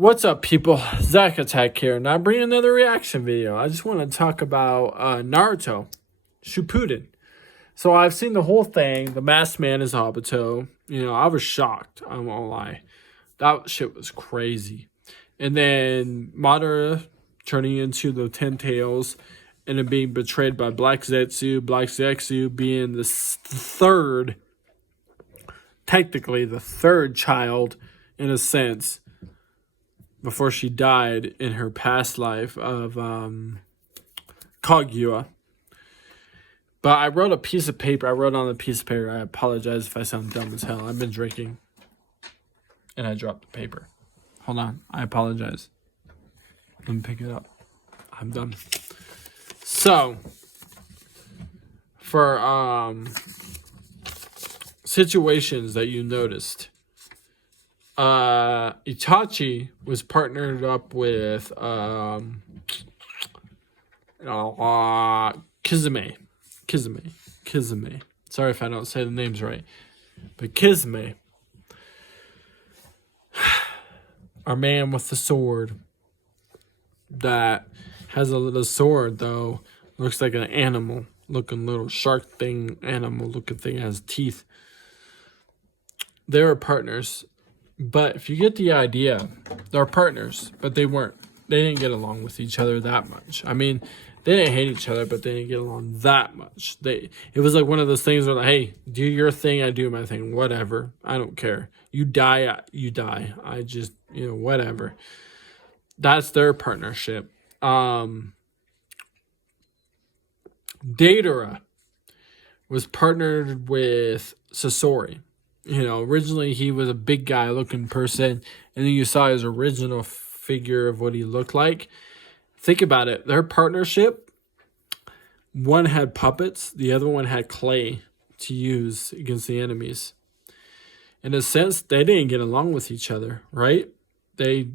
What's up, people? Zach Attack here, and I bring another reaction video. I just want to talk about Naruto Shippuden. So I've seen the whole thing. The Masked Man is Obito. You know, I was shocked. I won't lie. That shit was crazy. And then Madara turning into the Ten Tails, and then being betrayed by Black Zetsu. Black Zetsu being the third, technically the third child, in a sense, before she died in her past life of Kaguya. But I wrote a piece of paper. I wrote on a piece of paper. I apologize if I sound dumb as hell. I've been drinking. And I dropped the paper. Hold on. I apologize. Let me pick it up. I'm done. So, for situations that you noticed, Itachi was partnered up with Kizame. Sorry if I don't say the names right, but Kizame, our man with the sword that has a little sword though, looks like an animal looking little shark thing, animal looking thing, has teeth. They were partners. But if you get the idea, they're partners, but they weren't. They didn't get along with each other that much. I mean, they didn't hate each other, but they didn't get along that much. It was like one of those things where, like, hey, do your thing, I do my thing, whatever. I don't care. You die, you die. I just, whatever. That's their partnership. Deidara was partnered with Sasori. Originally he was a big guy looking person, and then you saw his original figure of what he looked like. Think about it. Their partnership, one had puppets, the other one had clay to use against the enemies. In a sense, they didn't get along with each other, right? They'd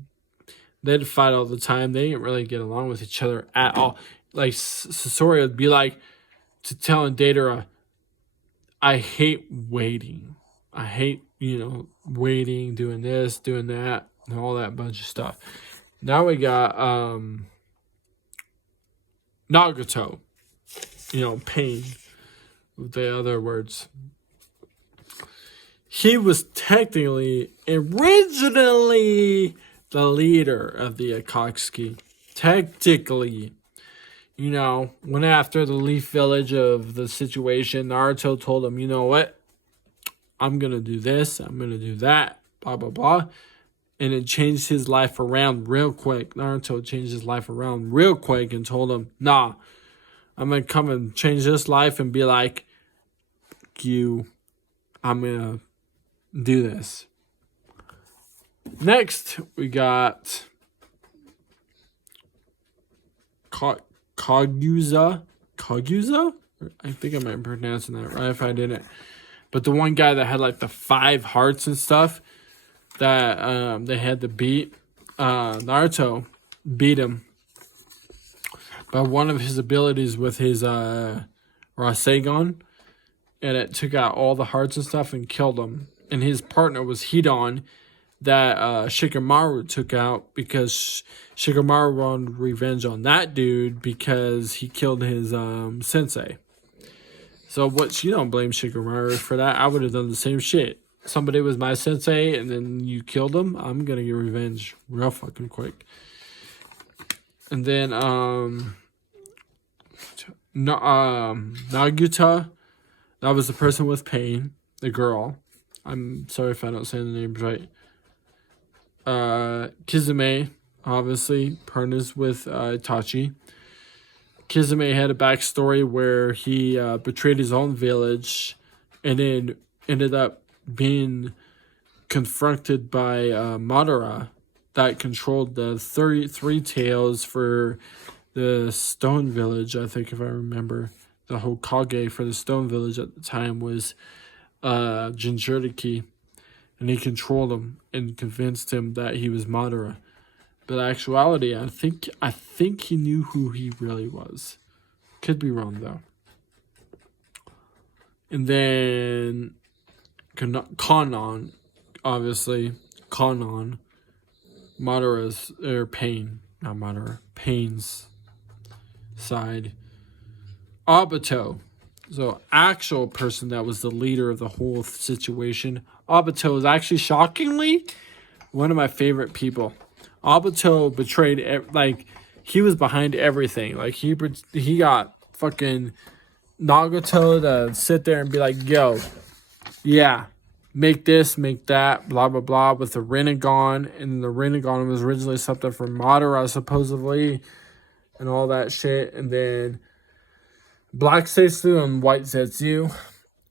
fight all the time. They didn't really get along with each other at all. Like, Sasori would be like, to telling Deidara, I hate waiting. I hate, waiting, doing this, doing that, and all that bunch of stuff. Now we got Naruto, pain, with the other words. He was technically, originally, the leader of the Akatsuki. Technically. Went after the Leaf Village of the situation. Naruto told him, you know what? I'm going to do this. I'm going to do that. Blah, blah, blah. And it changed his life around real quick. Naruto changed his life around real quick and told him, nah, I'm going to come and change this life and be like, I'm going to do this. Next, we got Kaguya? I think I might be pronouncing that right if I didn't. But the one guy that had like the 5 hearts and stuff that they had to beat, Naruto beat him by one of his abilities with his Rasengan, and it took out all the hearts and stuff and killed him. And his partner was Hidan, that Shikamaru took out because Shikamaru wanted revenge on that dude because he killed his sensei. So you don't blame Shikamaru for that. I would have done the same shit. Somebody was my sensei and then you killed him. I'm going to get revenge real fucking quick. And then Nagita, that was the person with pain, the girl. I'm sorry if I don't say the names right. Kizame, obviously, partners with Itachi. Kizame had a backstory where he betrayed his own village and then ended up being confronted by Madara that controlled the three tails for the Stone Village. I think if I remember, the Hokage for the Stone Village at the time was Jinchuriki, and he controlled him and convinced him that he was Madara. But in actuality, I think he knew who he really was. Could be wrong though. And then Kanon, obviously, Kanon Madara's or Pain, not Madara, Pain's side. Obito. So, actual person that was the leader of the whole situation. Obito is actually shockingly one of my favorite people. Obito betrayed, like, he was behind everything. Like, he got fucking Nagato to sit there and be like, yo, yeah, make this, make that, blah, blah, blah, with the Rinnegan. And the Rinnegan was originally something from Madara, supposedly, and all that shit. And then Black Zetsu and White Zetsu.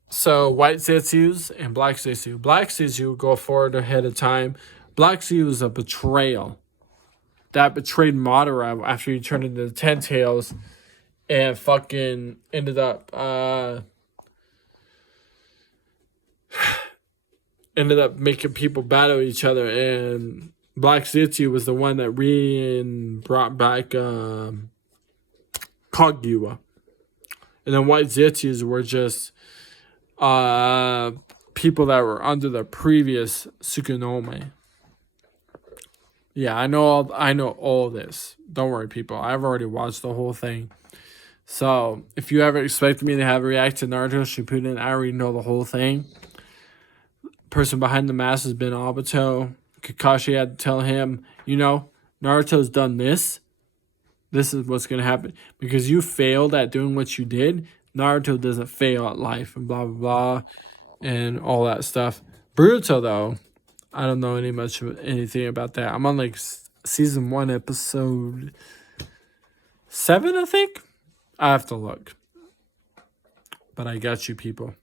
So White Zetsu's and Black Zetsu. Black Zetsu go forward ahead of time. Black Zetsu is a betrayal that betrayed Madara after he turned into the Ten Tails and fucking ended up making people battle each other. And Black Zetsu was the one that brought back Kaguya. And then White Zetsus were just people that were under the previous Tsukunome. Yeah, I know all this. Don't worry, people. I've already watched the whole thing. So, if you ever expected me to have a react to Naruto Shippuden, I already know the whole thing. Person behind the mask has been Obito. Kakashi had to tell him, Naruto's done this. This is what's going to happen. Because you failed at doing what you did, Naruto doesn't fail at life and blah, blah, blah, and all that stuff. Boruto, though, I don't know anything about that. I'm on, like, season 1, episode 7, I think? I have to look. But I got you, people.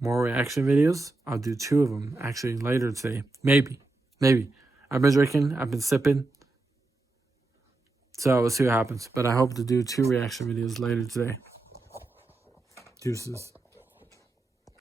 More reaction videos. I'll do 2 of them, actually, later today. Maybe. I've been drinking. I've been sipping. So we'll see what happens. But I hope to do 2 reaction videos later today. Deuces.